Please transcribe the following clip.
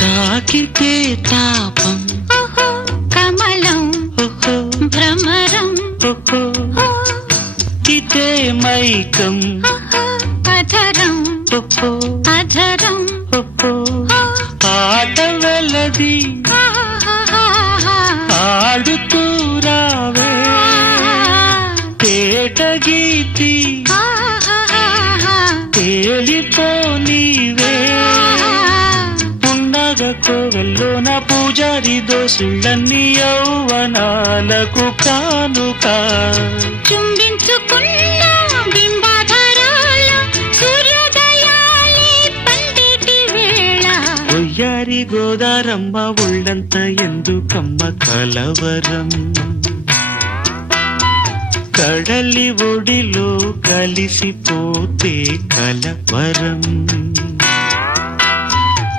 తాకితే తాపం కమలం భ్రమరం ఇదే మైకం అధరం అధరం ఆట వెలది ఆడుతూ రావే తేట గీతి తేలిపోనీవే పున్నగ కోవెల్లోన పూజారి దోసుళ్ళన్నీ యౌవనాలకు కానుక చుంబించుకున్న బింబాధరాల సూర్యోదయాలే పండిటి వేళ ఒయ్యారి గోదారమ్మ ఒళ్ళంత ఎందుకమ్మ కలవరం కడలి ఒడిలో కలిసిపోతే కలవరం